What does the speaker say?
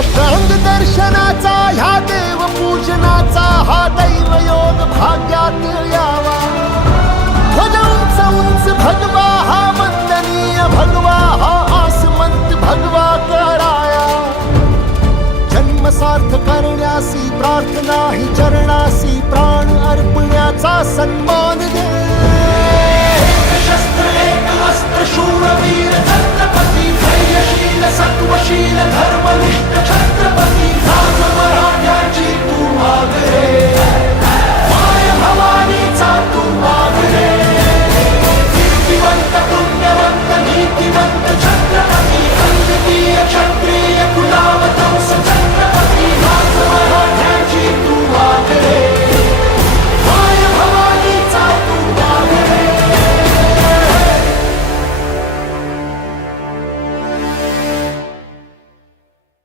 साष्टांग दर्शनाचा ह्या देव पूजनाचा हा दैव योग भाग्यात यावा. ध्वज उंच उंच भगवा हा वंदनीय भगवा हा आसमंत भगवा कराया. जन्म सार्थ करण्यासी प्रार्थना ही चरणासी प्राण अर्पण्याचा सन्मान दे. शस्त्र एक अस्त्र शूरवीर छत्रपती धैर्यशील सत्वशील धर्मवीर